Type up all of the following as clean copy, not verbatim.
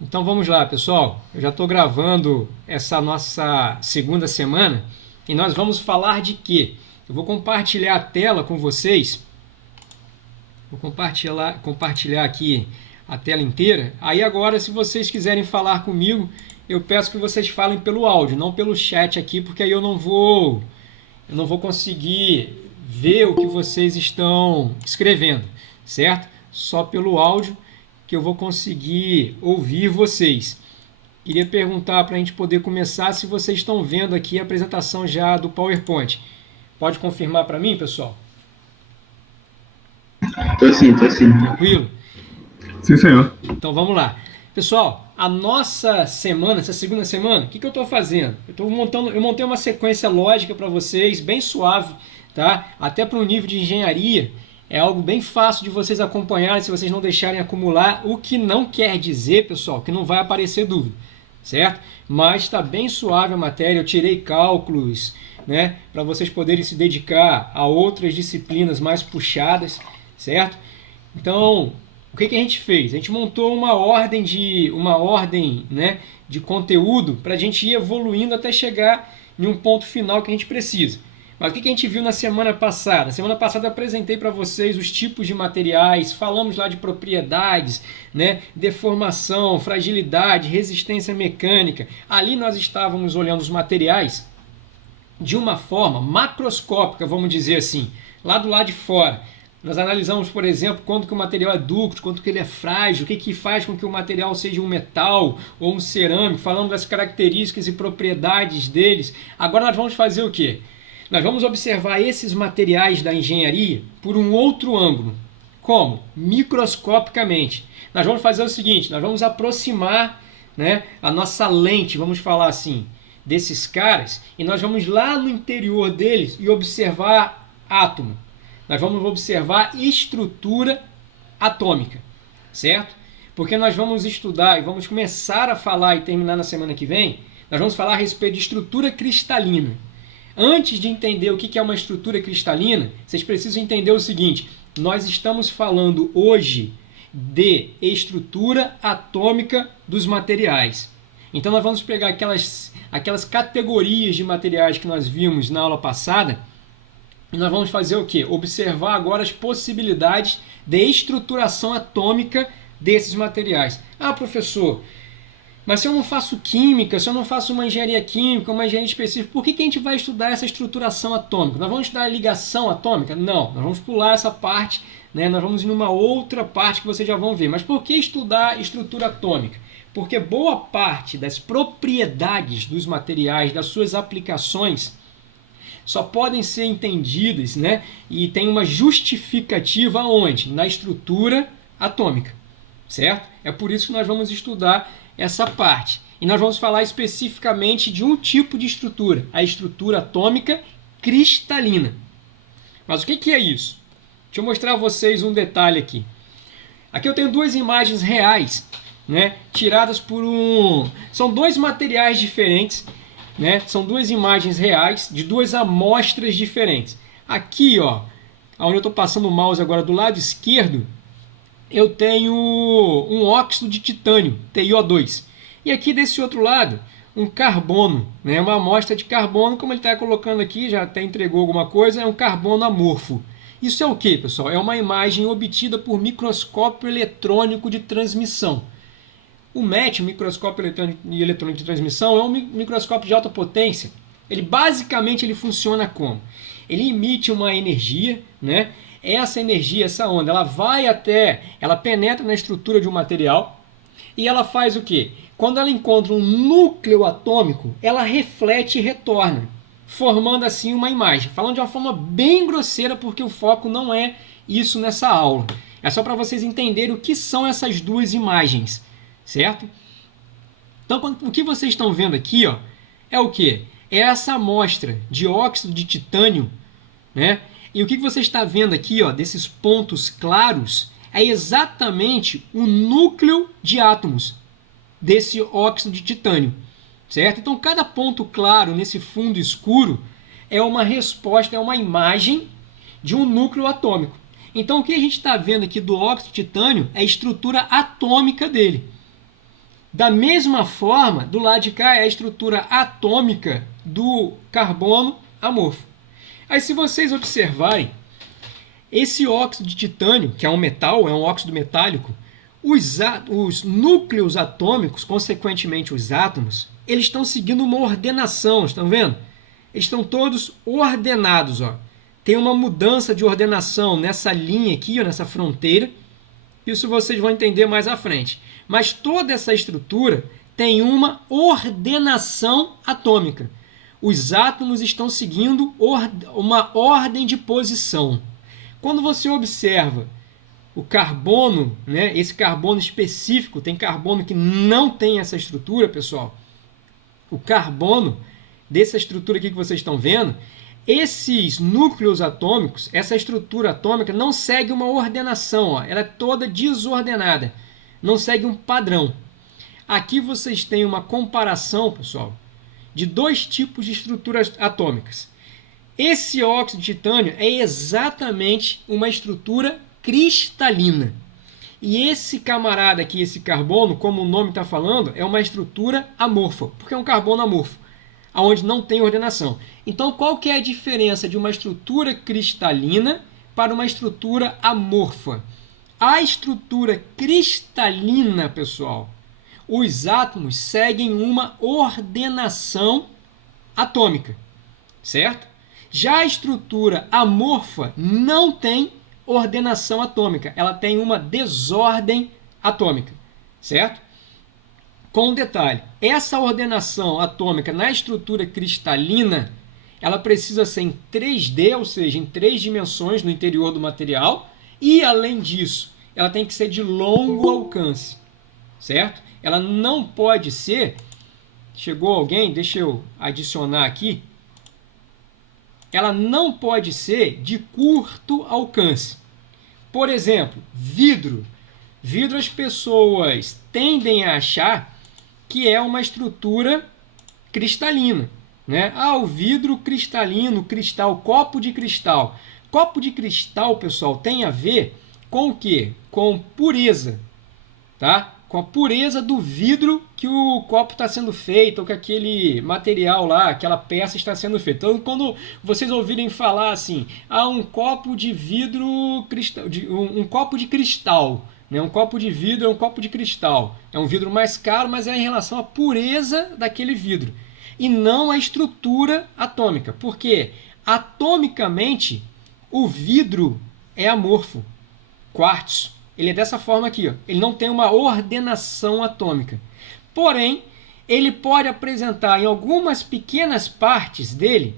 Então vamos lá, pessoal. Eu já estou gravando essa nossa segunda semana e nós vamos falar de quê? Eu vou compartilhar a tela com vocês. Vou compartilhar aqui a tela inteira. Aí agora, se vocês quiserem falar comigo, eu peço que vocês falem pelo áudio, não pelo chat aqui, porque aí eu não vou conseguir ver o que vocês estão escrevendo, certo? Só pelo áudio que eu vou conseguir ouvir vocês. Queria perguntar para a gente poder começar se vocês estão vendo aqui a apresentação já do PowerPoint. Pode confirmar para mim, pessoal? Tô sim, tô sim. Tranquilo? Sim, senhor. Então vamos lá. Pessoal, a nossa semana, essa segunda semana, o que eu estou fazendo? Eu montei uma sequência lógica para vocês, bem suave, tá? Até para um nível de engenharia, é algo bem fácil de vocês acompanharem se vocês não deixarem acumular, o que não quer dizer, pessoal, que não vai aparecer dúvida, certo? Mas está bem suave a matéria, eu tirei cálculos, né, para vocês poderem se dedicar a outras disciplinas mais puxadas, certo? Então, o que a gente fez? A gente montou uma ordem, né, de conteúdo para a gente ir evoluindo até chegar em um ponto final que a gente precisa. Mas o que a gente viu na semana passada? Na semana passada eu apresentei para vocês os tipos de materiais, falamos lá de propriedades, né, deformação, fragilidade, resistência mecânica. Ali nós estávamos olhando os materiais de uma forma macroscópica, vamos dizer assim, lá do lado de fora. Nós analisamos, por exemplo, quanto que o material é dúctil, quanto que ele é frágil, o que faz com que o material seja um metal ou um cerâmico, falando das características e propriedades deles. Agora nós vamos fazer o quê? Nós vamos observar esses materiais da engenharia por um outro ângulo. Como? Microscopicamente. Nós vamos fazer o seguinte, nós vamos aproximar, né, a nossa lente, vamos falar assim, desses caras, e nós vamos lá no interior deles e observar átomo. Nós vamos observar estrutura atômica, certo? Porque nós vamos estudar e vamos começar a falar e terminar na semana que vem, nós vamos falar a respeito de estrutura cristalina. Antes de entender o que é uma estrutura cristalina, vocês precisam entender o seguinte, nós estamos falando hoje de estrutura atômica dos materiais. Então nós vamos pegar aquelas categorias de materiais que nós vimos na aula passada, e nós vamos fazer o quê? Observar agora as possibilidades de estruturação atômica desses materiais. Ah, professor, mas se eu não faço química, se eu não faço uma engenharia química, uma engenharia específica, por que a gente vai estudar essa estruturação atômica? Nós vamos estudar a ligação atômica? Não, nós vamos pular essa parte, né? Nós vamos em uma outra parte que vocês já vão ver. Mas por que estudar estrutura atômica? Porque boa parte das propriedades dos materiais, das suas aplicações, só podem ser entendidas, né, e tem uma justificativa onde? Na estrutura atômica, certo? É por isso que nós vamos estudar essa parte. E nós vamos falar especificamente de um tipo de estrutura, a estrutura atômica cristalina. Mas o que é isso? Deixa eu mostrar a vocês um detalhe aqui. Aqui eu tenho duas imagens reais, né, tiradas por São dois materiais diferentes, né? São duas imagens reais de duas amostras diferentes. Aqui, ó, onde eu estou passando o mouse agora do lado esquerdo, eu tenho um óxido de titânio, TiO2. E aqui desse outro lado, um carbono, né? Uma amostra de carbono, como ele está colocando aqui, já até entregou alguma coisa, é um carbono amorfo. Isso é o que, pessoal? É uma imagem obtida por microscópio eletrônico de transmissão. O MET, o microscópio eletrônico de transmissão, é um microscópio de alta potência. Ele basicamente funciona como? Ele emite uma energia, né? Essa energia, essa onda, ela penetra na estrutura de um material e ela faz o quê? Quando ela encontra um núcleo atômico, ela reflete e retorna, formando assim uma imagem. Falando de uma forma bem grosseira, porque o foco não é isso nessa aula. É só para vocês entenderem o que são essas duas imagens. Certo? Então, o que vocês estão vendo aqui, ó, é o que? É essa amostra de óxido de titânio, né? E o que você está vendo aqui, ó, desses pontos claros, é exatamente o núcleo de átomos desse óxido de titânio, certo? Então, cada ponto claro nesse fundo escuro é uma resposta, é uma imagem de um núcleo atômico. Então, o que a gente está vendo aqui do óxido de titânio é a estrutura atômica dele. Da mesma forma, do lado de cá é a estrutura atômica do carbono amorfo. Aí se vocês observarem, esse óxido de titânio, que é um metal, é um óxido metálico, os núcleos atômicos, consequentemente os átomos, eles estão seguindo uma ordenação, estão vendo? Eles estão todos ordenados, ó. Tem uma mudança de ordenação nessa linha aqui, ó, nessa fronteira. Isso vocês vão entender mais à frente. Mas toda essa estrutura tem uma ordenação atômica. Os átomos estão seguindo uma ordem de posição. Quando você observa o carbono, né, esse carbono específico, tem carbono que não tem essa estrutura, pessoal. O carbono dessa estrutura aqui que vocês estão vendo, esses núcleos atômicos, essa estrutura atômica não segue uma ordenação, ó, ela é toda desordenada, não segue um padrão. Aqui vocês têm uma comparação, pessoal, de dois tipos de estruturas atômicas. Esse óxido de titânio é exatamente uma estrutura cristalina. E esse camarada aqui, esse carbono, como o nome está falando, é uma estrutura amorfa, porque é um carbono amorfo, onde não tem ordenação. Então, qual que é a diferença de uma estrutura cristalina para uma estrutura amorfa? A estrutura cristalina, pessoal, os átomos seguem uma ordenação atômica, certo? Já a estrutura amorfa não tem ordenação atômica, ela tem uma desordem atômica, certo? Com um detalhe, essa ordenação atômica na estrutura cristalina, ela precisa ser em 3D, ou seja, em 3 dimensões no interior do material, e além disso, ela tem que ser de longo alcance, certo? Ela não pode ser... Chegou alguém? Deixa eu adicionar aqui. Ela não pode ser de curto alcance. Por exemplo, vidro. Vidro as pessoas tendem a achar que é uma estrutura cristalina, né? Ah, o vidro cristalino, cristal, copo de cristal. Copo de cristal, pessoal, tem a ver com o quê? Com pureza, tá? Com a pureza do vidro que o copo está sendo feito, ou que aquele material lá, aquela peça está sendo feita. Então, quando vocês ouvirem falar assim, um copo de vidro, um copo de cristal, né? Um copo de vidro é um copo de cristal. É um vidro mais caro, mas é em relação à pureza daquele vidro. E não à estrutura atômica. Porque, atomicamente, o vidro é amorfo. Quartzo. Ele é dessa forma aqui, ó. Ele não tem uma ordenação atômica. Porém, ele pode apresentar em algumas pequenas partes dele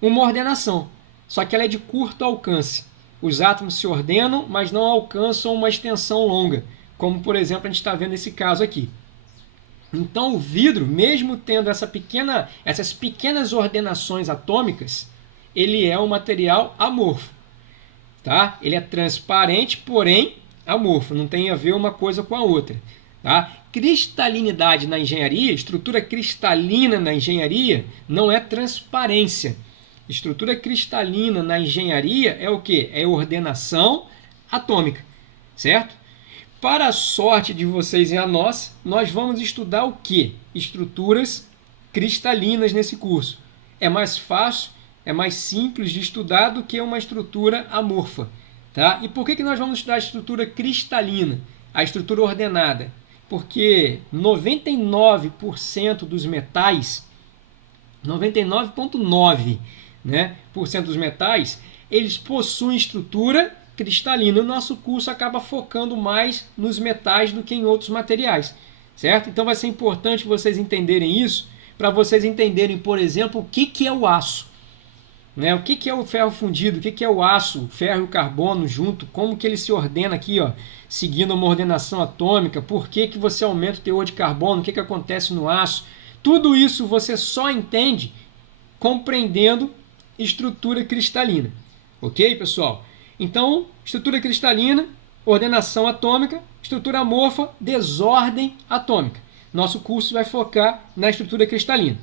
uma ordenação. Só que ela é de curto alcance. Os átomos se ordenam, mas não alcançam uma extensão longa. Como, por exemplo, a gente está vendo esse caso aqui. Então, o vidro, mesmo tendo essas pequenas ordenações atômicas, ele é um material amorfo. Tá? Ele é transparente, porém amorfo, não tem a ver uma coisa com a outra. Tá? Cristalinidade na engenharia, estrutura cristalina na engenharia, não é transparência. Estrutura cristalina na engenharia é o quê? É ordenação atômica, certo? Para a sorte de vocês e a nossa, nós vamos estudar o quê? Estruturas cristalinas nesse curso. É mais fácil, é mais simples de estudar do que uma estrutura amorfa. Tá? E por que nós vamos estudar a estrutura cristalina, a estrutura ordenada? Porque 99% dos metais, 99,9%, né, dos metais, eles possuem estrutura cristalina. O nosso curso acaba focando mais nos metais do que em outros materiais, certo? Então vai ser importante vocês entenderem isso, para vocês entenderem, por exemplo, o que é o aço. Né? O que é o ferro fundido? O que é o aço, o ferro e o carbono junto? Como que ele se ordena aqui, ó, seguindo uma ordenação atômica? Por que você aumenta o teor de carbono? O que acontece no aço? Tudo isso você só entende compreendendo estrutura cristalina. Ok, pessoal? Então, estrutura cristalina, ordenação atômica, estrutura amorfa, desordem atômica. Nosso curso vai focar na estrutura cristalina.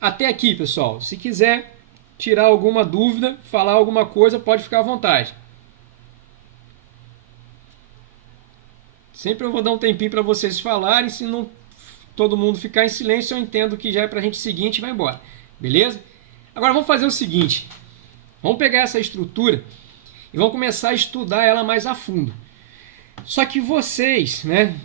Até aqui, pessoal. Se quiser tirar alguma dúvida, falar alguma coisa, pode ficar à vontade. Sempre eu vou dar um tempinho para vocês falarem. Se não todo mundo ficar em silêncio, eu entendo que já é para a gente seguir, a gente vai embora. Beleza? Agora vamos fazer o seguinte. Vamos pegar essa estrutura e vamos começar a estudar ela mais a fundo. Só que vocês, né,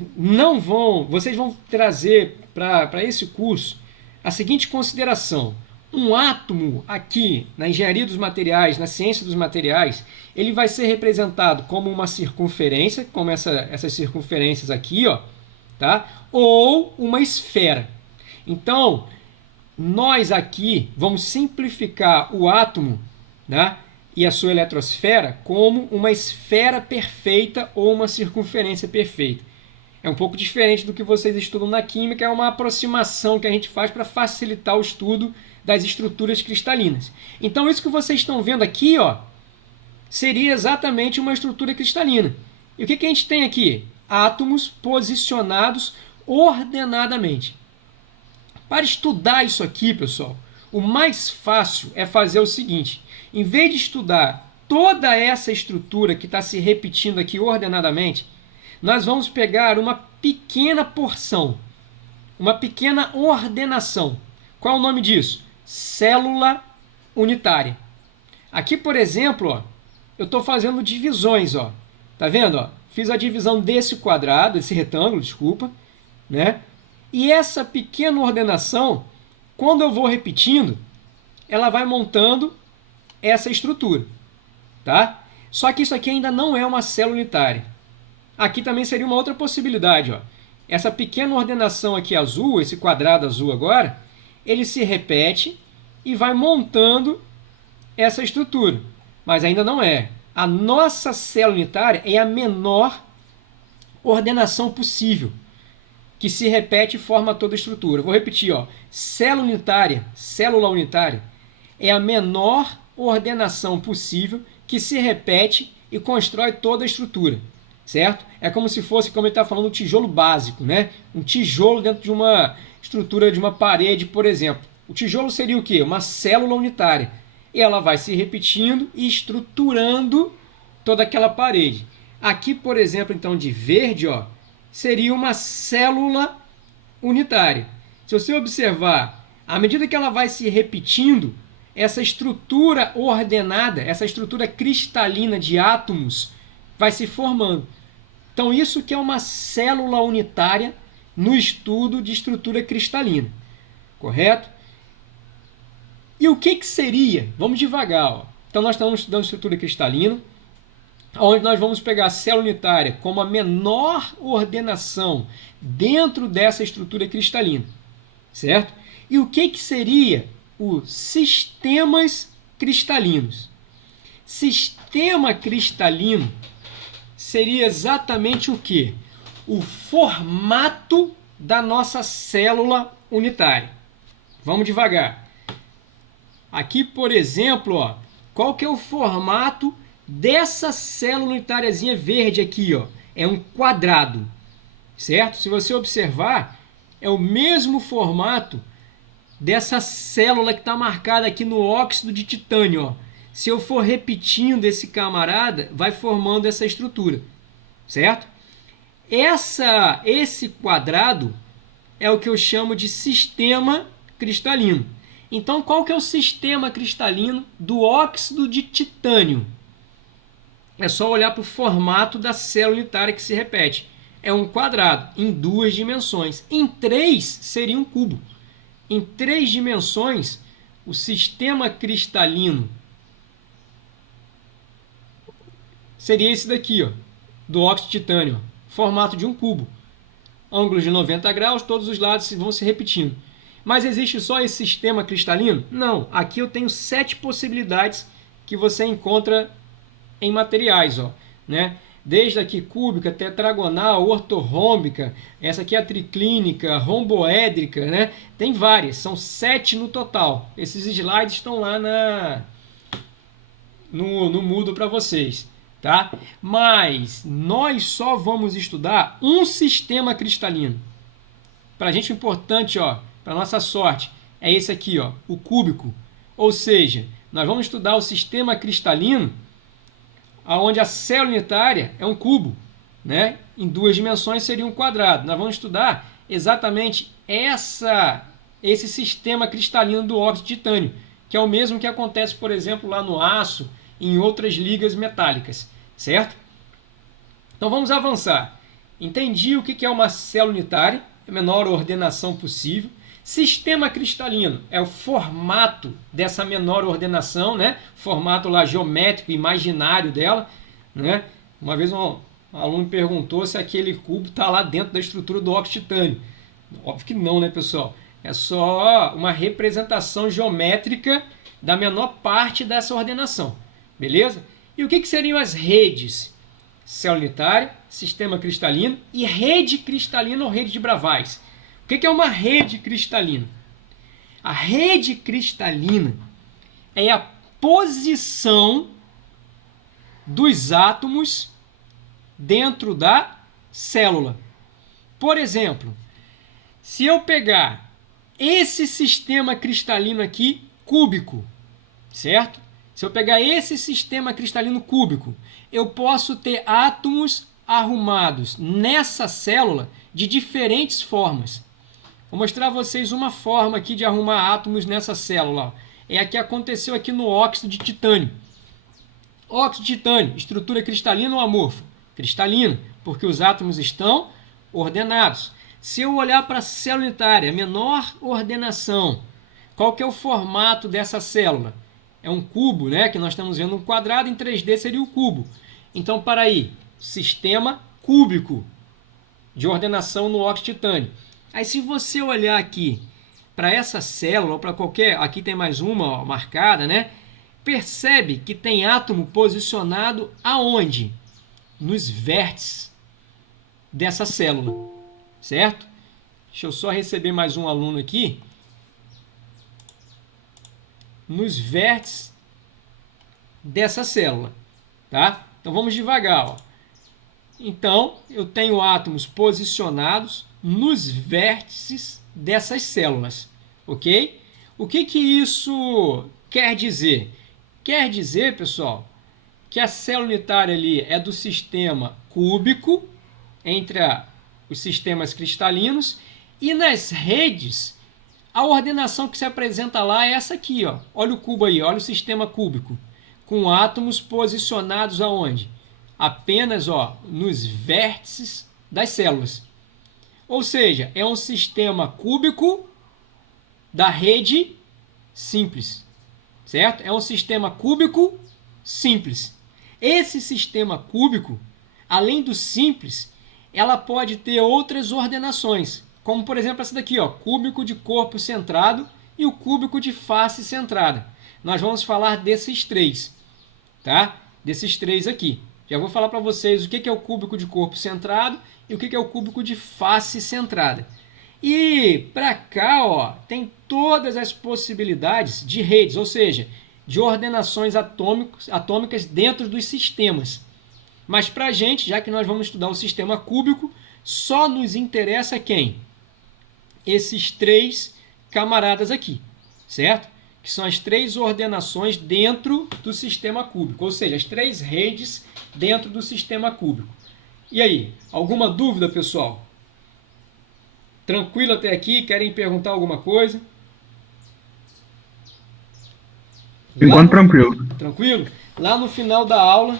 vocês vão trazer para esse curso a seguinte consideração. Um átomo aqui na engenharia dos materiais, na ciência dos materiais, ele vai ser representado como uma circunferência, como essas circunferências aqui, ó, tá? Ou uma esfera. Então, nós aqui vamos simplificar o átomo, né, e a sua eletrosfera como uma esfera perfeita ou uma circunferência perfeita. É um pouco diferente do que vocês estudam na química, é uma aproximação que a gente faz para facilitar o estudo das estruturas cristalinas. Então isso que vocês estão vendo aqui, ó, seria exatamente uma estrutura cristalina. E o que a gente tem aqui? Átomos posicionados ordenadamente. Para estudar isso aqui, pessoal, o mais fácil é fazer o seguinte: em vez de estudar toda essa estrutura que está se repetindo aqui ordenadamente, nós vamos pegar uma pequena porção, uma pequena ordenação. Qual é o nome disso? Célula unitária. Aqui, por exemplo, ó, eu estou fazendo divisões. Ó. Tá vendo? Ó? Fiz a divisão desse quadrado, desse retângulo, desculpa, né? E essa pequena ordenação, quando eu vou repetindo, ela vai montando essa estrutura, tá? Só que isso aqui ainda não é uma célula unitária. Aqui também seria uma outra possibilidade, ó. Essa pequena ordenação aqui azul, esse quadrado azul agora, ele se repete e vai montando essa estrutura, mas ainda não é. A nossa célula unitária é a menor ordenação possível, que se repete e forma toda a estrutura. Vou repetir, ó. Célula unitária é a menor ordenação possível que se repete e constrói toda a estrutura, certo? É como se fosse, como ele está falando, um tijolo básico, né? Um tijolo dentro de uma estrutura de uma parede, por exemplo. O tijolo seria o quê? Uma célula unitária. E ela vai se repetindo e estruturando toda aquela parede. Aqui, por exemplo, então, de verde, ó, seria uma célula unitária. Se você observar, à medida que ela vai se repetindo, essa estrutura ordenada, essa estrutura cristalina de átomos vai se formando. Então, isso que é uma célula unitária no estudo de estrutura cristalina. Correto? E o que seria? Vamos devagar. Ó. Então, nós estamos estudando estrutura cristalina, onde nós vamos pegar a célula unitária como a menor ordenação dentro dessa estrutura cristalina. Certo? E o que seria os sistemas cristalinos? Sistema cristalino seria exatamente o quê? O formato da nossa célula unitária. Vamos devagar. Aqui, por exemplo, ó, qual que é o formato dessa célula unitáriazinha verde aqui? Ó? É um quadrado, certo? Se você observar, é o mesmo formato dessa célula que está marcada aqui no óxido de titânio. Ó. Se eu for repetindo esse camarada, vai formando essa estrutura, certo? Esse quadrado é o que eu chamo de sistema cristalino. Então, qual que é o sistema cristalino do óxido de titânio? É só olhar para o formato da célula unitária que se repete. É um quadrado em 2 dimensões. Em 3 seria um cubo. Em 3 dimensões, o sistema cristalino seria esse daqui, ó, do óxido de titânio. Formato de um cubo. Ângulos de 90 graus, todos os lados vão se repetindo. Mas existe só esse sistema cristalino? Não. Aqui eu tenho 7 possibilidades que você encontra em materiais, ó, né? Desde aqui cúbica, tetragonal, ortorrômbica, essa aqui é a triclínica, romboédrica, né? Tem várias, são 7 no total. Esses slides estão lá no Moodle para vocês, tá? Mas nós só vamos estudar um sistema cristalino. Para a gente o importante, ó, para nossa sorte, é esse aqui, ó, o cúbico. Ou seja, nós vamos estudar o sistema cristalino onde a célula unitária é um cubo, né? Em 2 dimensões seria um quadrado. Nós vamos estudar exatamente esse sistema cristalino do óxido de titânio, que é o mesmo que acontece, por exemplo, lá no aço, em outras ligas metálicas, certo? Então vamos avançar. Entendi o que é uma célula unitária, a menor ordenação possível. Sistema cristalino é o formato dessa menor ordenação, né? Formato lá geométrico, imaginário dela, né? Uma vez um aluno me perguntou se aquele cubo está lá dentro da estrutura do óxido de titânio. Óbvio que não, né, pessoal? É só uma representação geométrica da menor parte dessa ordenação, beleza? E o que seriam as redes? Célula unitária, sistema cristalino e rede cristalina ou rede de Bravais. O que é uma rede cristalina? A rede cristalina é a posição dos átomos dentro da célula. Por exemplo, se eu pegar esse sistema cristalino aqui, cúbico, certo? Se eu pegar esse sistema cristalino cúbico, eu posso ter átomos arrumados nessa célula de diferentes formas. Vou mostrar a vocês uma forma aqui de arrumar átomos nessa célula. É a que aconteceu aqui no óxido de titânio. Óxido de titânio, estrutura cristalina ou amorfa? Cristalina, porque os átomos estão ordenados. Se eu olhar para a célula unitária, menor ordenação, qual que é o formato dessa célula? É um cubo, né? Que nós estamos vendo um quadrado, em 3D seria o cubo. Então, para aí, sistema cúbico de ordenação no óxido de titânio. Aí, se você olhar aqui para essa célula, ou para qualquer... Aqui tem mais uma ó, marcada, né? Percebe que tem átomo posicionado aonde? Nos vértices dessa célula, certo? Deixa eu só receber mais um aluno aqui. Nos vértices dessa célula, tá? Então vamos devagar, ó. Então eu tenho átomos posicionados nos vértices dessas células, ok? O que isso quer dizer? Quer dizer, pessoal, que a célula unitária ali é do sistema cúbico entre os sistemas cristalinos e nas redes a ordenação que se apresenta lá é essa aqui, ó. Olha o cubo aí, olha o sistema cúbico, com átomos posicionados aonde? Apenas ó, nos vértices das células. Ou seja, é um sistema cúbico da rede simples, certo? É um sistema cúbico simples. Esse sistema cúbico, além do simples, ela pode ter outras ordenações, como por exemplo essa daqui, ó, cúbico de corpo centrado e o cúbico de face centrada. Nós vamos falar desses três, tá? Desses três aqui. Já vou falar para vocês o que é o cúbico de corpo centrado e o que é o cúbico de face centrada. E para cá, ó, tem todas as possibilidades de redes, ou seja, de ordenações atômicas dentro dos sistemas. Mas para a gente, já que nós vamos estudar o sistema cúbico, só nos interessa quem? Esses três camaradas aqui, certo? Que são as três ordenações dentro do sistema cúbico, ou seja, as três redes dentro do sistema cúbico. E aí, alguma dúvida, pessoal? Tranquilo até aqui? Querem perguntar alguma coisa? Enquanto tranquilo. Tranquilo? Lá no final da aula,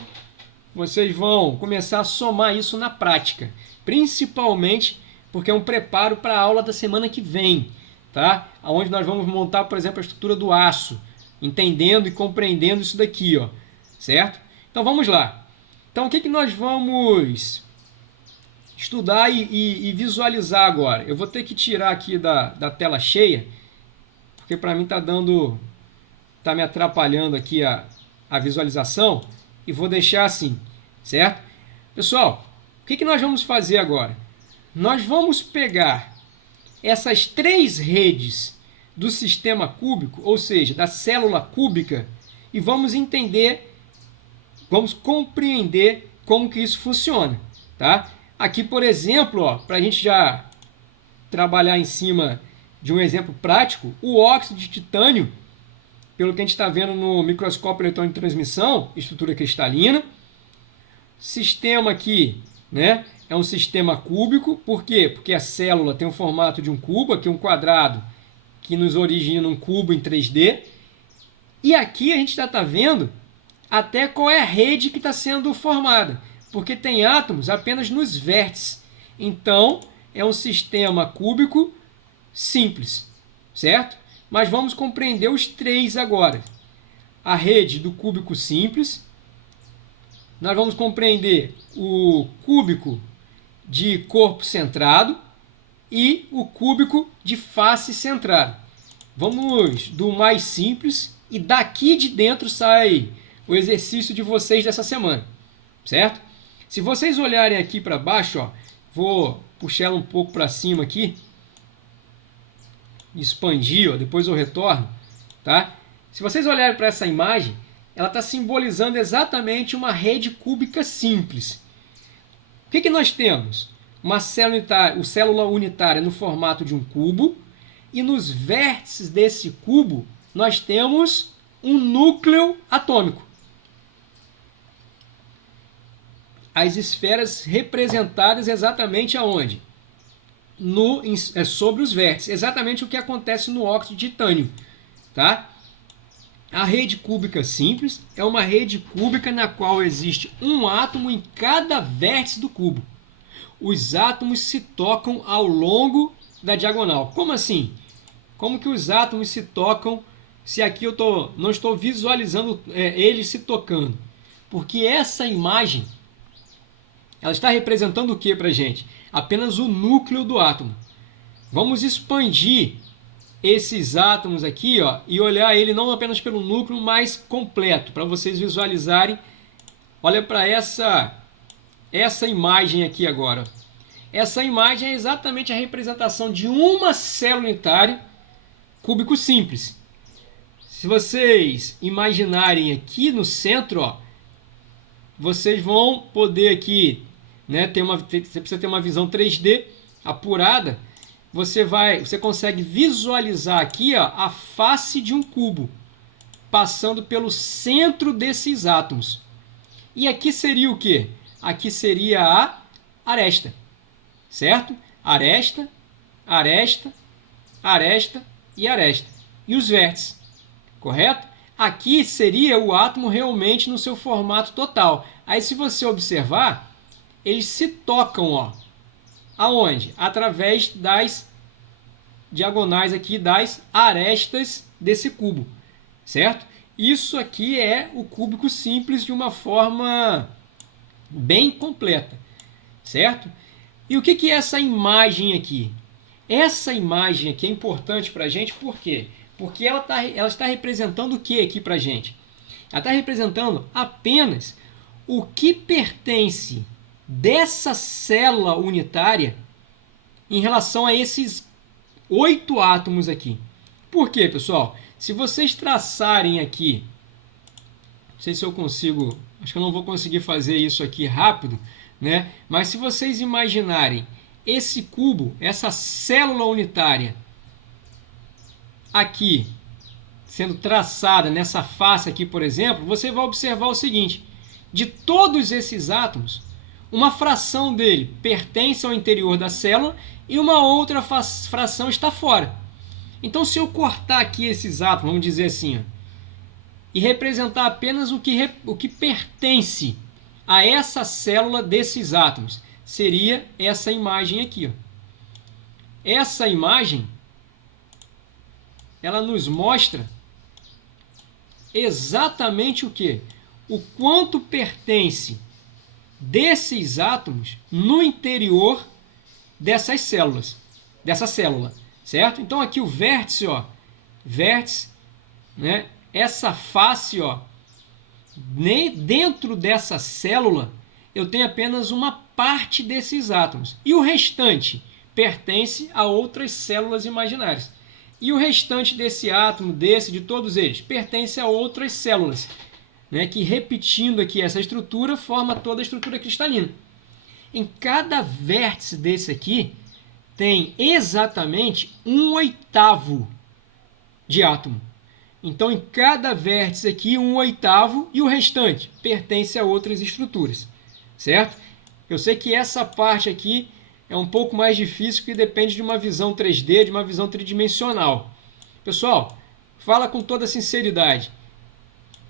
vocês vão começar a somar isso na prática, principalmente porque é um preparo para a aula da semana que vem, tá? Onde nós vamos montar, por exemplo, a estrutura do aço, entendendo e compreendendo isso daqui, ó, certo? Então vamos lá. Então o que nós vamos estudar e visualizar agora? Eu vou ter que tirar aqui da tela cheia, porque para mim está me atrapalhando aqui a visualização, e vou deixar assim, certo? Pessoal, o que nós vamos fazer agora? Nós vamos pegar essas três redes do sistema cúbico, ou seja, da célula cúbica, e vamos entender, vamos compreender como que isso funciona, tá? Aqui, por exemplo, para a gente já trabalhar em cima de um exemplo prático, o óxido de titânio, pelo que a gente está vendo no microscópio eletrônico de transmissão, estrutura cristalina. Sistema aqui, né, é um sistema cúbico. Por quê? Porque a célula tem o formato de um cubo, aqui um quadrado, que nos origina um cubo em 3D. E aqui a gente já está vendo até qual é a rede que está sendo formada, porque tem átomos apenas nos vértices. Então, é um sistema cúbico simples, certo? Mas vamos compreender os três agora. A rede do cúbico simples, nós vamos compreender o cúbico de corpo centrado e o cúbico de face centrada. Vamos do mais simples e daqui de dentro sai o exercício de vocês dessa semana, certo? Se vocês olharem aqui para baixo, ó, vou puxar ela um pouco para cima aqui, expandir, ó, depois eu retorno, tá? Se vocês olharem para essa imagem, ela está simbolizando exatamente uma rede cúbica simples. O que nós temos? Uma célula unitária no formato de um cubo, e nos vértices desse cubo nós temos um núcleo atômico. As esferas representadas exatamente aonde? Sobre os vértices. Exatamente o que acontece no óxido de titânio. Tá? A rede cúbica simples é uma rede cúbica na qual existe um átomo em cada vértice do cubo. Os átomos se tocam ao longo da diagonal. Como assim? Como que os átomos se tocam se aqui eu não estou visualizando eles se tocando? Porque essa imagem ela está representando o que para a gente? Apenas o núcleo do átomo. Vamos expandir esses átomos aqui, ó, e olhar ele não apenas pelo núcleo, mas completo, para vocês visualizarem. Olha para essa imagem aqui agora. Essa imagem é exatamente a representação de uma célula unitária cúbico simples. Se vocês imaginarem aqui no centro, ó, vocês vão poder aqui, né, você precisa ter uma visão 3D apurada. Você consegue visualizar aqui, ó, a face de um cubo passando pelo centro desses átomos. E aqui seria o quê? Aqui seria a aresta, certo? Aresta, aresta, aresta e aresta. E os vértices, correto? Aqui seria o átomo realmente no seu formato total. Aí, se você observar, eles se tocam, ó. Aonde? Através das diagonais aqui das arestas desse cubo, certo? Isso aqui é o cúbico simples de uma forma bem completa, certo? E o que é essa imagem aqui? Essa imagem aqui é importante para a gente, por quê? Porque ela está representando o que aqui para a gente? Ela está representando apenas o que pertence dessa célula unitária em relação a esses 8 átomos aqui. Por quê, pessoal? Se vocês traçarem aqui, não sei se eu consigo, acho que eu não vou conseguir fazer isso aqui rápido, né? Mas se vocês imaginarem esse cubo, essa célula unitária aqui, sendo traçada nessa face aqui, por exemplo, você vai observar o seguinte: de todos esses átomos, uma fração dele pertence ao interior da célula e uma outra fração está fora. Então, se eu cortar aqui esses átomos, vamos dizer assim, ó, e representar apenas o que pertence a essa célula desses átomos, seria essa imagem aqui, ó. Essa imagem, ela nos mostra exatamente o que? O quanto pertence desses átomos no interior dessas células, dessa célula, certo? Então aqui o vértice, ó, vértice, né? Essa face, ó, dentro dessa célula eu tenho apenas uma parte desses átomos e o restante pertence a outras células imaginárias. E o restante desse átomo, de todos eles, pertence a outras células, né, que, repetindo aqui essa estrutura, forma toda a estrutura cristalina. Em cada vértice desse aqui, tem exatamente 1/8 de átomo. Então, em cada vértice aqui, 1/8 e o restante pertence a outras estruturas, certo? Eu sei que essa parte aqui é um pouco mais difícil, porque depende de uma visão 3D, de uma visão tridimensional. Pessoal, fala com toda sinceridade.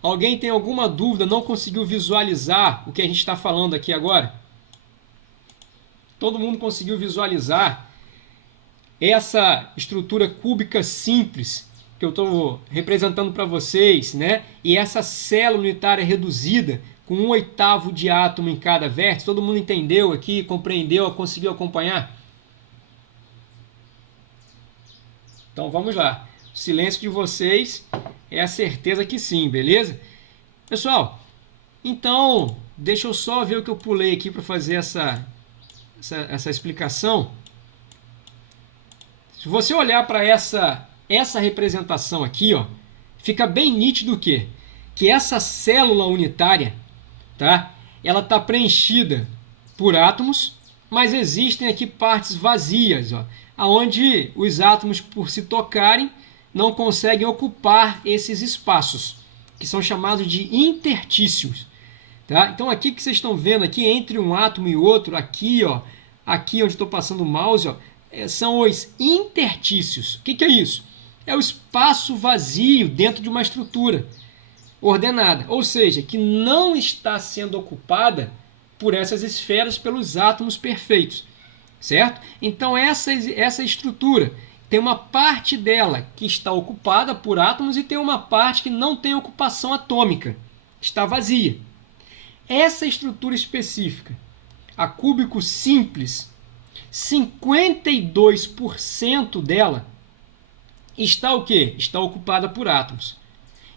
Alguém tem alguma dúvida, não conseguiu visualizar o que a gente está falando aqui agora? Todo mundo conseguiu visualizar essa estrutura cúbica simples que eu estou representando para vocês, né? E essa célula unitária reduzida com 1/8 de átomo em cada vértice. Todo mundo entendeu aqui, compreendeu, conseguiu acompanhar? Então vamos lá. O silêncio de vocês é a certeza que sim, beleza? Pessoal, então deixa eu só ver o que eu pulei aqui para fazer essa explicação. Se você olhar para essa representação aqui, ó, fica bem nítido o quê? Que essa célula unitária, tá? Ela está preenchida por átomos, mas existem aqui partes vazias, ó, onde os átomos, por se tocarem, não conseguem ocupar esses espaços, que são chamados de intertícios. Tá? Então aqui que vocês estão vendo aqui, entre um átomo e outro, aqui, ó, aqui onde estou passando o mouse, ó, são os intertícios. O que é isso? É o espaço vazio dentro de uma estrutura ordenada, ou seja, que não está sendo ocupada por essas esferas, pelos átomos perfeitos, certo? Então essa estrutura tem uma parte dela que está ocupada por átomos e tem uma parte que não tem ocupação atômica, está vazia. Essa estrutura específica, a cúbico simples, 52% dela está o quê? Está ocupada por átomos.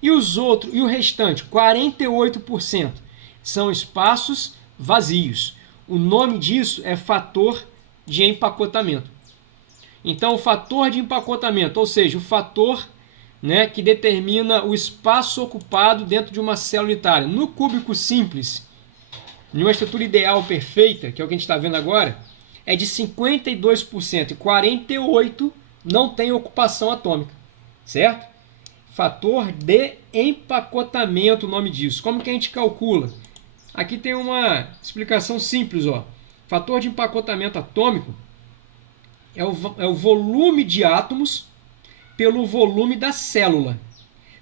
E o restante, 48%, são espaços vazios. O nome disso é fator de empacotamento. Então, o fator de empacotamento, ou seja, o fator, né, que determina o espaço ocupado dentro de uma célula unitária. No cúbico simples, em uma estrutura ideal perfeita, que é o que a gente está vendo agora, é de 52% e 48% não tem ocupação atômica, certo? Fator de empacotamento, o nome disso. Como que a gente calcula? Aqui tem uma explicação simples, ó. Fator de empacotamento atômico é o volume de átomos pelo volume da célula.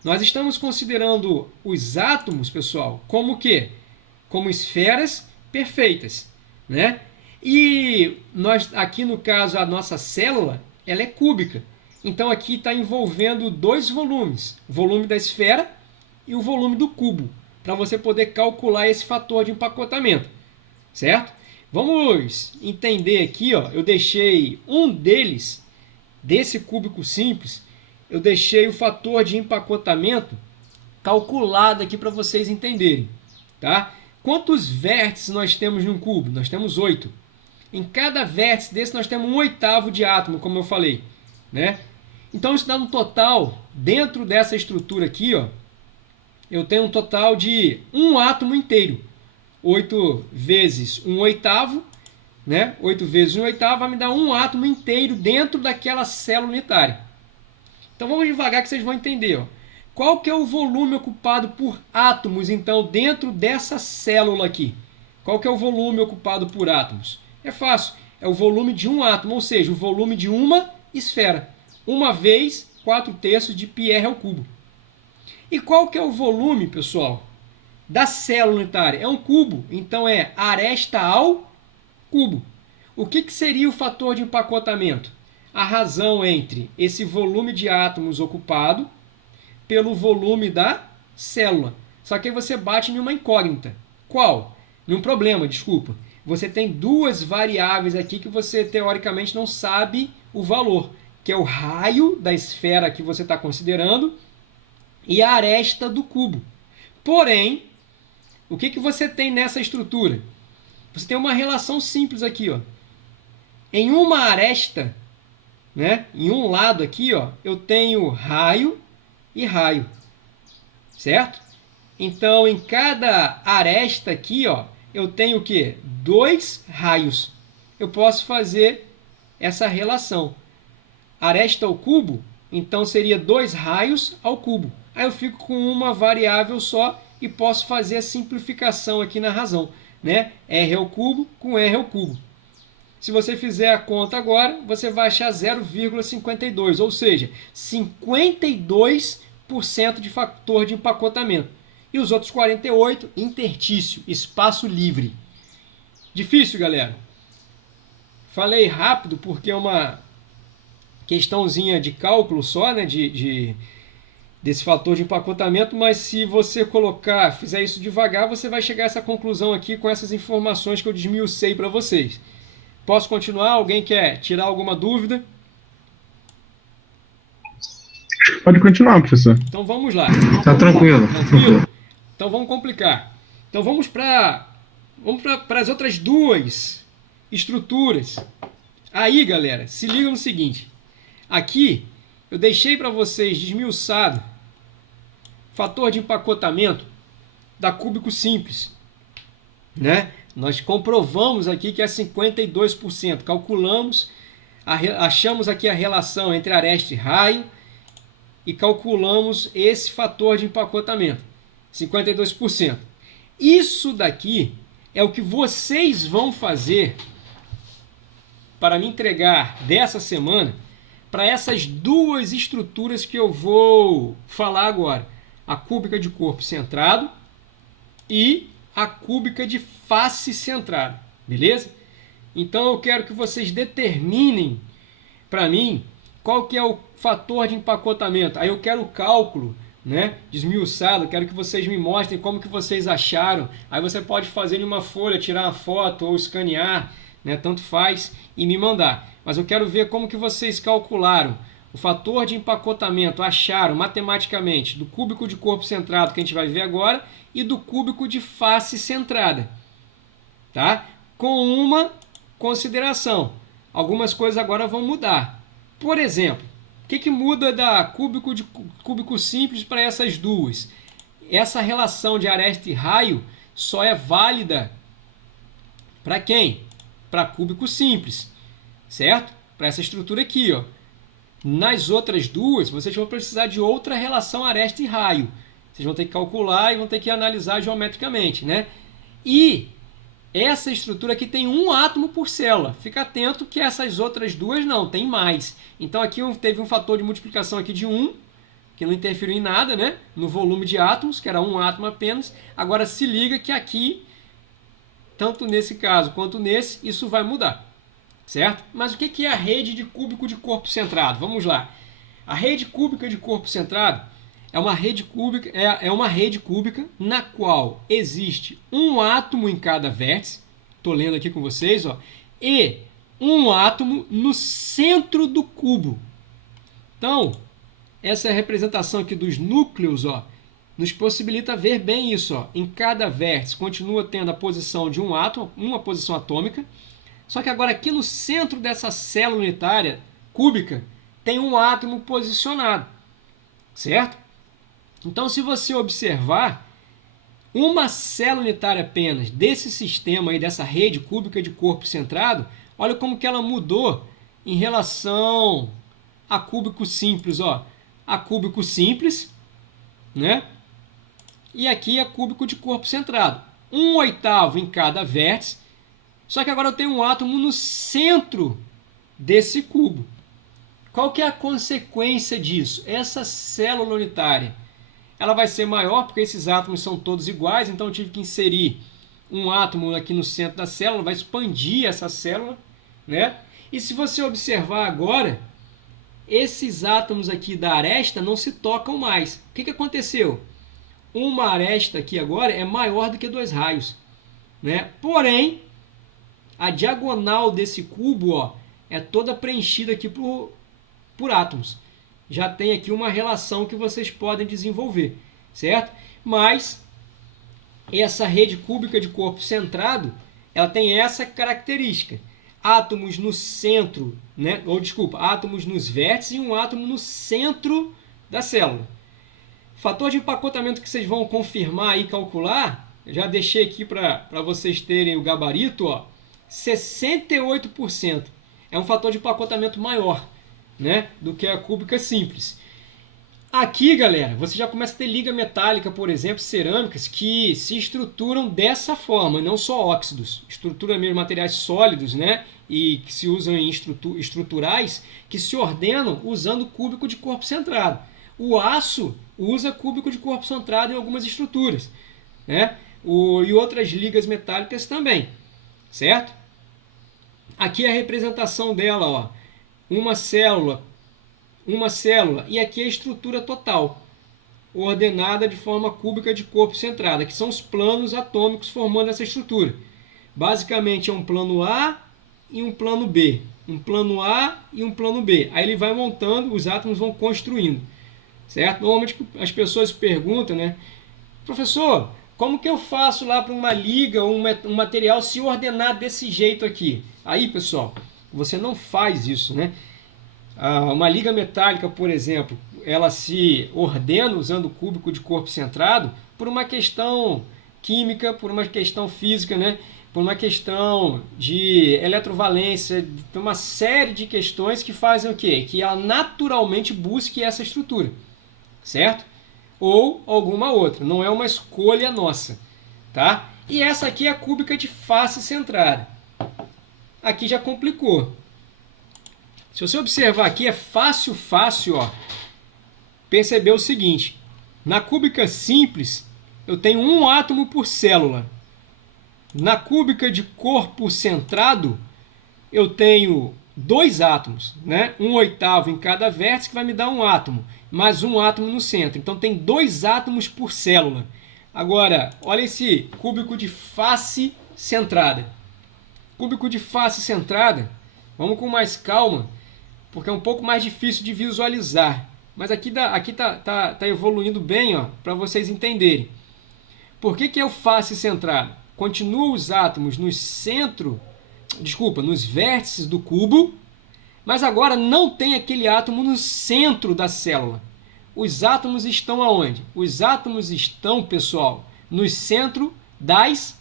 Nós estamos considerando os átomos, pessoal, como o quê? Como esferas perfeitas, né? E nós, aqui no caso, a nossa célula, ela é cúbica. Então aqui está envolvendo dois volumes, o volume da esfera e o volume do cubo, para você poder calcular esse fator de empacotamento, certo? Vamos entender aqui, ó, eu deixei um deles, desse cúbico simples, eu deixei o fator de empacotamento calculado aqui para vocês entenderem, tá? Quantos vértices nós temos num cubo? Nós temos 8. Em cada vértice desse nós temos 1/8 de átomo, como eu falei, né? Então isso dá um total, dentro dessa estrutura aqui, ó, eu tenho um total de um átomo inteiro. 8 vezes 1/8, né? 8 vezes 1/8 vai me dar um átomo inteiro dentro daquela célula unitária. Então vamos devagar que vocês vão entender, ó. Qual que é o volume ocupado por átomos, então, dentro dessa célula aqui? Qual que é o volume ocupado por átomos? É fácil, é o volume de um átomo, ou seja, o volume de uma esfera. 1 vezes 4/3 de πr ao cubo. E qual que é o volume, pessoal, da célula unitária? É um cubo, então é aresta ao cubo. O que seria o fator de empacotamento? A razão entre esse volume de átomos ocupado pelo volume da célula. Só que aí você bate em uma incógnita. Qual? Num problema, desculpa. Você tem duas variáveis aqui que você teoricamente não sabe o valor, que é o raio da esfera que você está considerando e a aresta do cubo. Porém, o que você tem nessa estrutura? Você tem uma relação simples aqui, ó. Em uma aresta, né, em um lado aqui, ó, eu tenho raio e raio, certo? Então, em cada aresta aqui, ó, eu tenho o quê? 2 raios. Eu posso fazer essa relação. Aresta ao cubo, então seria 2 raios ao cubo. Aí eu fico com uma variável só e posso fazer a simplificação aqui na razão. né? R ao cubo com R ao cubo. Se você fizer a conta agora, você vai achar 0,52, ou seja, 52% de fator de empacotamento. E os outros 48, interstício, espaço livre. Difícil, galera? Falei rápido porque é uma questãozinha de cálculo só, né, desse fator de empacotamento, mas se você fizer isso devagar, você vai chegar a essa conclusão aqui com essas informações que eu desmiucei para vocês. Posso continuar? Alguém quer tirar alguma dúvida? Pode continuar, professor. Então vamos lá. Tá tranquilo. Tranquilo? Então vamos complicar. Então vamos para as outras duas estruturas. Aí, galera, se liga no seguinte. Aqui eu deixei para vocês desmiuçado fator de empacotamento da cúbico simples, né? Nós comprovamos aqui que é 52%. Calculamos, achamos aqui a relação entre aresta e raio e calculamos esse fator de empacotamento, 52%. Isso daqui é o que vocês vão fazer para me entregar dessa semana para essas duas estruturas que eu vou falar agora. A cúbica de corpo centrado e a cúbica de face centrada, beleza? Então eu quero que vocês determinem para mim qual que é o fator de empacotamento. Aí eu quero o cálculo, né, desmiuçado, quero que vocês me mostrem como que vocês acharam. Aí você pode fazer em uma folha, tirar uma foto ou escanear, né, tanto faz, e me mandar. Mas eu quero ver como que vocês calcularam o fator de empacotamento, acharam matematicamente do cúbico de corpo centrado, que a gente vai ver agora, e do cúbico de face centrada, tá? Com uma consideração. Algumas coisas agora vão mudar. Por exemplo, o que muda da cúbico simples para essas duas? Essa relação de aresta e raio só é válida para quem? Para cúbico simples, certo? Para essa estrutura aqui, ó. Nas outras duas, vocês vão precisar de outra relação aresta e raio. Vocês vão ter que calcular e vão ter que analisar geometricamente, né? E essa estrutura aqui tem um átomo por célula. Fica atento que essas outras duas não, tem mais. Então aqui teve um fator de multiplicação aqui de 1, que não interferiu em nada, né? No volume de átomos, que era um átomo apenas. Agora se liga que aqui, tanto nesse caso quanto nesse, isso vai mudar. Certo? Mas o que é a rede de cúbico de corpo centrado? Vamos lá. A rede cúbica de corpo centrado é uma rede cúbica na qual existe um átomo em cada vértice. Estou lendo aqui com vocês, ó, e um átomo no centro do cubo. Então, essa é a representação aqui dos núcleos, ó, nos possibilita ver bem isso. Ó. Em cada vértice continua tendo a posição de um átomo, uma posição atômica. Só que agora aqui no centro dessa célula unitária cúbica tem um átomo posicionado, certo? Então, se você observar, uma célula unitária apenas desse sistema aí, dessa rede cúbica de corpo centrado, olha como que ela mudou em relação a cúbico simples, ó. A cúbico simples, né? E aqui a cúbico de corpo centrado. 1/8 em cada vértice. Só que agora eu tenho um átomo no centro desse cubo. Qual que é a consequência disso? Essa célula unitária, ela vai ser maior porque esses átomos são todos iguais, então eu tive que inserir um átomo aqui no centro da célula, vai expandir essa célula, né? E se você observar agora, esses átomos aqui da aresta não se tocam mais. O que aconteceu? Uma aresta aqui agora é maior do que 2 raios, né? Porém, a diagonal desse cubo, ó, é toda preenchida aqui por átomos. Já tem aqui uma relação que vocês podem desenvolver, certo? Mas essa rede cúbica de corpo centrado, ela tem essa característica. Átomos no centro, né? Átomos nos vértices e um átomo no centro da célula. Fator de empacotamento que vocês vão confirmar e calcular, já deixei aqui para vocês terem o gabarito, ó. 68%. É um fator de empacotamento maior, né, do que a cúbica simples. Aqui, galera, você já começa a ter liga metálica, por exemplo, cerâmicas, que se estruturam dessa forma, não só óxidos. Estrutura mesmo materiais sólidos, né? E que se usam em estruturais, que se ordenam usando cúbico de corpo centrado. O aço usa cúbico de corpo centrado em algumas estruturas, né? E outras ligas metálicas também, certo? Aqui é a representação dela, ó. Uma célula, e aqui é a estrutura total, ordenada de forma cúbica de corpo centrado, que são os planos atômicos formando essa estrutura. Basicamente é um plano A e um plano B, um plano A e um plano B. Aí ele vai montando, os átomos vão construindo, certo? Normalmente as pessoas perguntam, né, professor, como que eu faço lá para uma liga ou um material se ordenar desse jeito aqui? Aí, pessoal, você não faz isso, né? Uma liga metálica, por exemplo, ela se ordena usando o cúbico de corpo centrado por uma questão química, por uma questão física, né? Por uma questão de eletrovalência, de uma série de questões que fazem o quê? Que ela naturalmente busque essa estrutura, certo? Ou alguma outra, não é uma escolha nossa, tá? E essa aqui é a cúbica de face centrada. Aqui já complicou. Se você observar aqui, é fácil, ó, perceber o seguinte. Na cúbica simples, eu tenho um átomo por célula. Na cúbica de corpo centrado, eu tenho 2 átomos, né? 1/8 em cada vértice, que vai me dar um átomo, mais um átomo no centro. Então, tem 2 átomos por célula. Agora, olha esse cúbico de face centrada. Cúbico de face centrada, vamos com mais calma, porque é um pouco mais difícil de visualizar. Mas aqui tá evoluindo bem, ó, para vocês entenderem. Por que é o face centrado? Continuam os átomos nos vértices do cubo, mas agora não tem aquele átomo no centro da célula. Os átomos estão aonde? Os átomos estão, pessoal, no centro das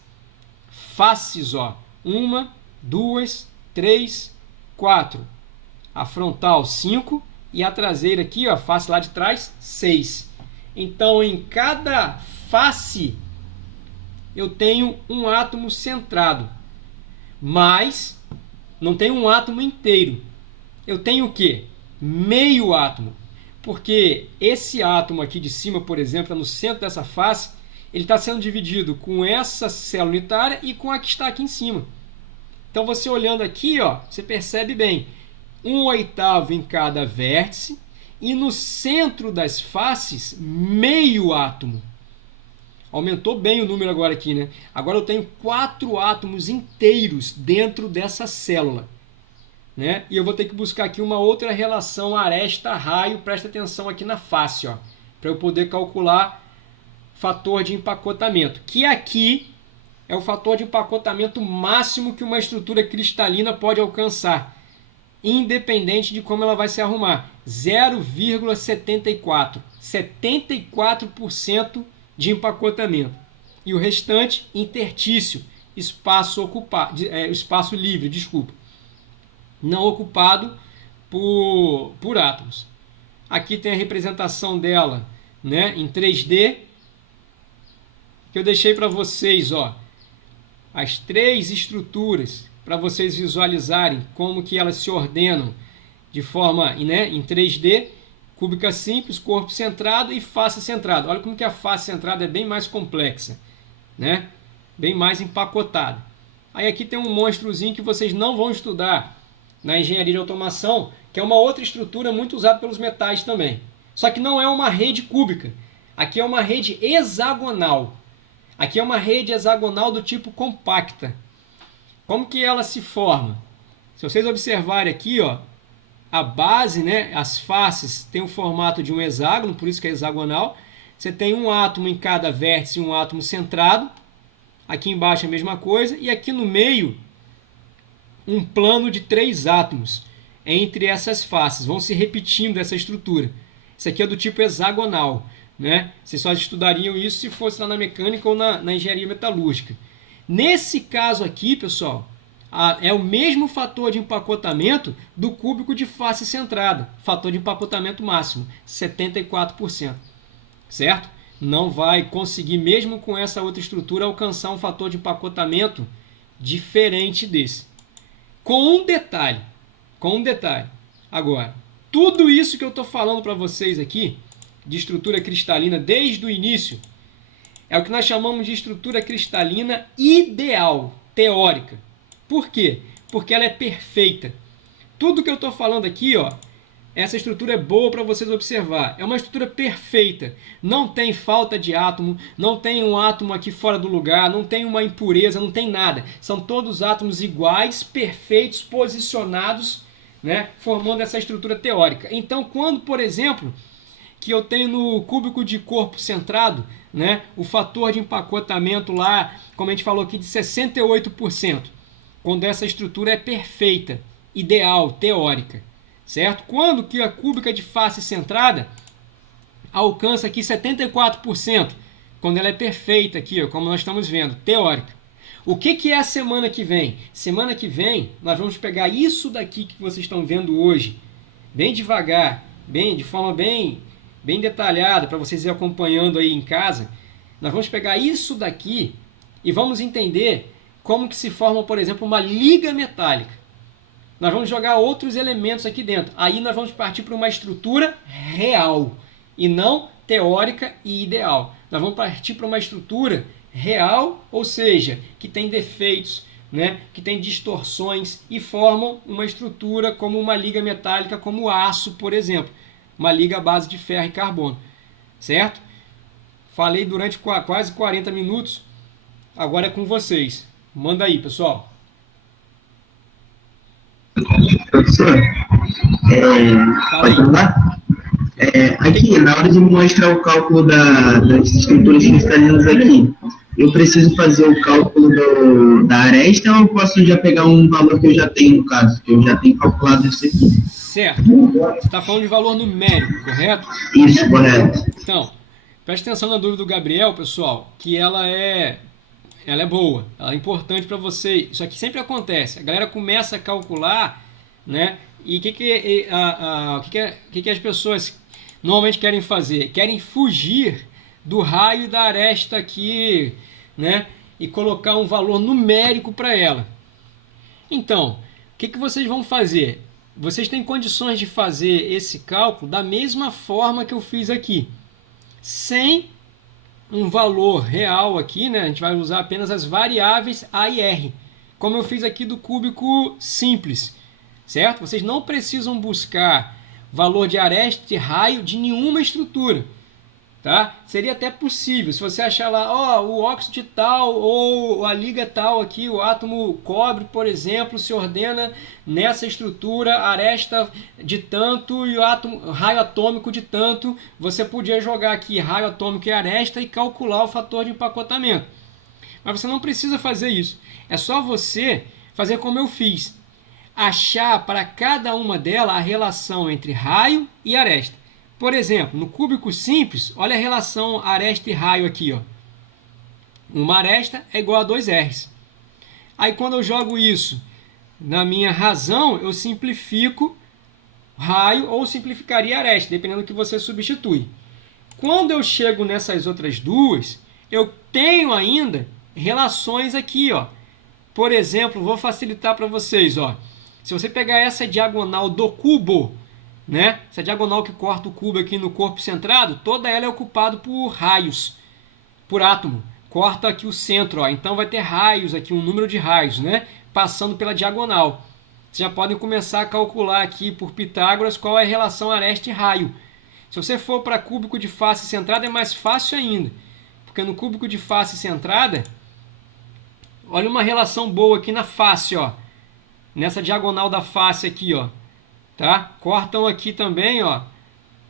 faces, ó. 1, 2, 3, 4. A frontal 5 e a traseira aqui, ó, a face lá de trás, 6. Então, em cada face, eu tenho um átomo centrado, mas não tenho um átomo inteiro. Eu tenho o quê? Meio átomo, porque esse átomo aqui de cima, por exemplo, no centro dessa face, ele está sendo dividido com essa célula unitária e com a que está aqui em cima. Então, você olhando aqui, ó, você percebe bem, 1/8 em cada vértice e no centro das faces, meio átomo. Aumentou bem o número agora aqui, né? Agora eu tenho 4 átomos inteiros dentro dessa célula, né? E eu vou ter que buscar aqui uma outra relação aresta-raio, presta atenção aqui na face, ó, para eu poder calcular fator de empacotamento, que aqui é o fator de empacotamento máximo que uma estrutura cristalina pode alcançar, independente de como ela vai se arrumar. 0,74. 74% de empacotamento. E o restante, intertício, espaço livre, desculpa. Não ocupado por átomos. Aqui tem a representação dela, né, em 3D, que eu deixei para vocês, ó, as 3 estruturas, para vocês visualizarem como que elas se ordenam de forma, né, em 3D, cúbica simples, corpo centrado e face centrada. Olha como que a face centrada é bem mais complexa, né? Bem mais empacotada. Aí aqui tem um monstrozinho que vocês não vão estudar na engenharia de automação, que é uma outra estrutura muito usada pelos metais também. Só que não é uma rede cúbica. Aqui é uma rede hexagonal. Aqui é uma rede hexagonal do tipo compacta. Como que ela se forma? Se vocês observarem aqui, ó, a base, né, as faces têm o formato de um hexágono, por isso que é hexagonal. Você tem um átomo em cada vértice e um átomo centrado. Aqui embaixo é a mesma coisa. E aqui no meio, um plano de 3 átomos entre essas faces. Vão se repetindo essa estrutura. Isso aqui é do tipo hexagonal, né? Vocês só estudariam isso se fosse lá na mecânica ou na engenharia metalúrgica. Nesse caso aqui, pessoal, É o mesmo fator de empacotamento do cúbico de face centrada, fator de empacotamento máximo, 74%, certo? Não vai conseguir, mesmo com essa outra estrutura, alcançar um fator de empacotamento diferente desse. Com um detalhe. Agora, tudo isso que eu estou falando para vocês aqui, de estrutura cristalina desde o início, é o que nós chamamos de estrutura cristalina ideal, teórica. Por quê? Porque ela é perfeita. Tudo que eu estou falando aqui, ó, essa estrutura é boa para vocês observar. É uma estrutura perfeita. Não tem falta de átomo, não tem um átomo aqui fora do lugar, não tem uma impureza, não tem nada. São todos átomos iguais, perfeitos, posicionados, né, formando essa estrutura teórica. Então, quando, por exemplo, que eu tenho no cúbico de corpo centrado, né, o fator de empacotamento lá, como a gente falou aqui, de 68%, quando essa estrutura é perfeita, ideal, teórica, certo? Quando que a cúbica de face centrada alcança aqui 74%, quando ela é perfeita aqui, ó, como nós estamos vendo, teórica. O que é a semana que vem? Semana que vem, nós vamos pegar isso daqui que vocês estão vendo hoje, bem devagar, de forma bem detalhada, para vocês ir acompanhando aí em casa. Nós vamos pegar isso daqui e vamos entender como que se forma, por exemplo, uma liga metálica. Nós vamos jogar outros elementos aqui dentro. Aí nós vamos partir para uma estrutura real e não teórica e ideal. Nós vamos partir para uma estrutura real, ou seja, que tem defeitos, né, que tem distorções e formam uma estrutura como uma liga metálica, como o aço, por exemplo. Uma liga à base de ferro e carbono. Certo? Falei durante quase 40 minutos. Agora é com vocês. Manda aí, pessoal. Professor, pode mandar? Aqui, na hora de mostrar o cálculo das estruturas cristalinas aqui, eu preciso fazer o cálculo da aresta ou eu posso já pegar um valor que eu já tenho, no caso, que eu já tenho calculado isso aqui? Certo. Você está falando de valor numérico, correto? Isso, correto. Então, preste atenção na dúvida do Gabriel, pessoal, que ela é boa, ela é importante para você. Isso aqui sempre acontece. A galera começa a calcular, né? E o que as pessoas normalmente querem fazer? Querem fugir do raio da aresta aqui, né? E colocar um valor numérico para ela. Então, o que vocês vão fazer? Vocês têm condições de fazer esse cálculo da mesma forma que eu fiz aqui, sem um valor real aqui, né? A gente vai usar apenas as variáveis A e R, como eu fiz aqui do cúbico simples, certo? Vocês não precisam buscar valor de aresta e raio de nenhuma estrutura, tá? Seria até possível, se você achar lá, ó, o óxido de tal ou a liga tal aqui, o átomo cobre, por exemplo, se ordena nessa estrutura, aresta de tanto e o raio atômico de tanto, você podia jogar aqui raio atômico e aresta e calcular o fator de empacotamento. Mas você não precisa fazer isso. É só você fazer como eu fiz. Achar para cada uma delas a relação entre raio e aresta. Por exemplo, no cúbico simples, olha a relação aresta e raio aqui, ó. Uma aresta é igual a 2 R's. Aí quando eu jogo isso na minha razão, eu simplifico raio ou simplificaria aresta, dependendo do que você substitui. Quando eu chego nessas outras duas, eu tenho ainda relações aqui, ó. Por exemplo, vou facilitar para vocês, ó. Se você pegar essa diagonal do cubo, né? Essa diagonal que corta o cubo aqui no corpo centrado, toda ela é ocupada por raios, por átomo. Corta aqui o centro, ó. Então vai ter raios aqui, um número de raios, né? Passando pela diagonal. Vocês já podem começar a calcular aqui por Pitágoras qual é a relação aresta e raio. Se você for para cúbico de face centrada é mais fácil ainda, porque no cúbico de face centrada, olha uma relação boa aqui na face, ó. Nessa diagonal da face aqui, ó. Tá? Cortam aqui também, ó,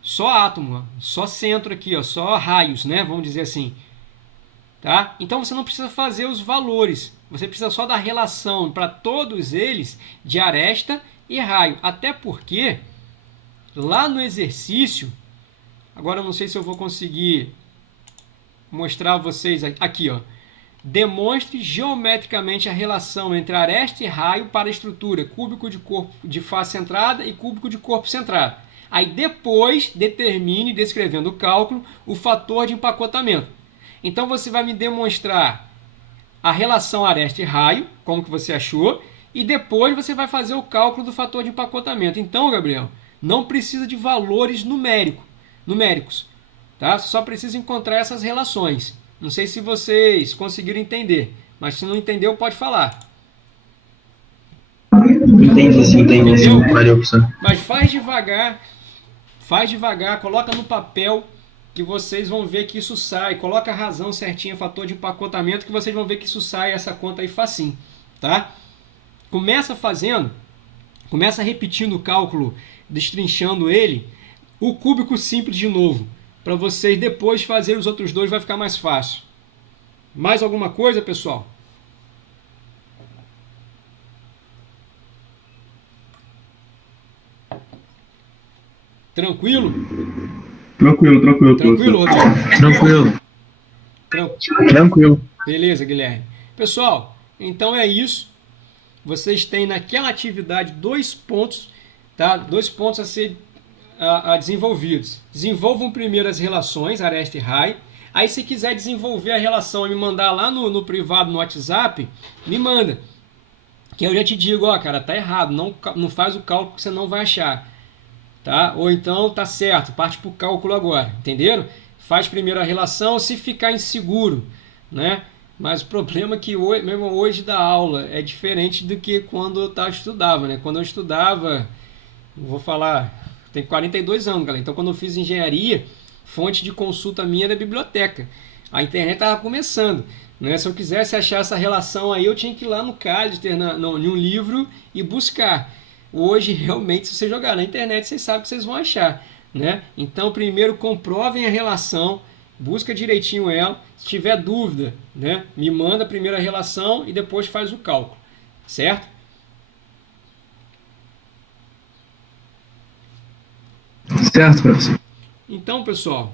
só átomo, ó, só centro aqui, ó, só raios, né? Vamos dizer assim. Tá? Então você não precisa fazer os valores, você precisa só da relação para todos eles de aresta e raio. Até porque lá no exercício, agora eu não sei se eu vou conseguir mostrar a vocês aqui, ó. demonstre geometricamente a relação entre aresta e raio para a estrutura cúbico de corpo de face centrada e cúbico de corpo centrado. Aí depois determine, descrevendo o cálculo, o fator de empacotamento. Então você vai me demonstrar a relação aresta e raio, como que você achou, e depois você vai fazer o cálculo do fator de empacotamento. Então, Gabriel, não precisa de valores numéricos, tá? Você só precisa encontrar essas relações. Não sei se vocês conseguiram entender, mas se não entendeu, pode falar. Entendi sim. Valeu, professor. Mas faz devagar, coloca no papel que vocês vão ver que isso sai. Coloca a razão certinha, fator de empacotamento, que vocês vão ver que isso sai, essa conta aí facinho, tá? Começa repetindo o cálculo, destrinchando ele, o cúbico simples de novo, para vocês depois fazer os outros dois, vai ficar mais fácil. Mais alguma coisa, pessoal? Tranquilo? Tranquilo, Tranquilo, Rodrigo? Tranquilo. Beleza, Guilherme. Pessoal, então é isso. Vocês têm naquela atividade 2 pontos, tá? 2 pontos a ser desenvolvidos. Desenvolvam primeiro as relações, aresta e raio. Aí, se quiser desenvolver a relação e me mandar lá no privado, no WhatsApp, me manda. Que eu já te digo, ó, cara, tá errado, não faz o cálculo que você não vai achar. Tá? Ou então tá certo, parte para o cálculo agora, entenderam? Faz primeiro a relação, se ficar inseguro, né? Mas o problema é que mesmo hoje da aula é diferente do que quando eu estudava, né? Quando eu estudava, vou falar, tenho 42 anos, galera. Então, quando eu fiz engenharia, fonte de consulta minha era a biblioteca. A internet estava começando, né? Se eu quisesse achar essa relação aí, eu tinha que ir lá no Callister, em um livro e buscar. Hoje, realmente, se você jogar na internet, vocês sabem que vocês vão achar, né? Então, primeiro comprovem a relação, busca direitinho ela. Se tiver dúvida, né, me manda primeiro a relação e depois faz o cálculo, certo? Certo, professor. Então, pessoal,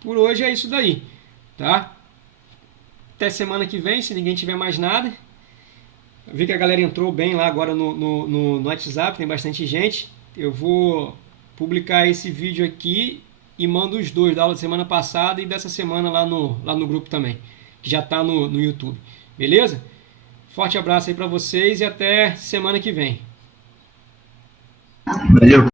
por hoje é isso daí, tá? Até semana que vem, se ninguém tiver mais nada. Eu vi que a galera entrou bem lá agora no WhatsApp, tem bastante gente. Eu vou publicar esse vídeo aqui e mando os dois da aula da semana passada e dessa semana lá no grupo também, que já está no YouTube. Beleza? Forte abraço aí para vocês e até semana que vem. Valeu.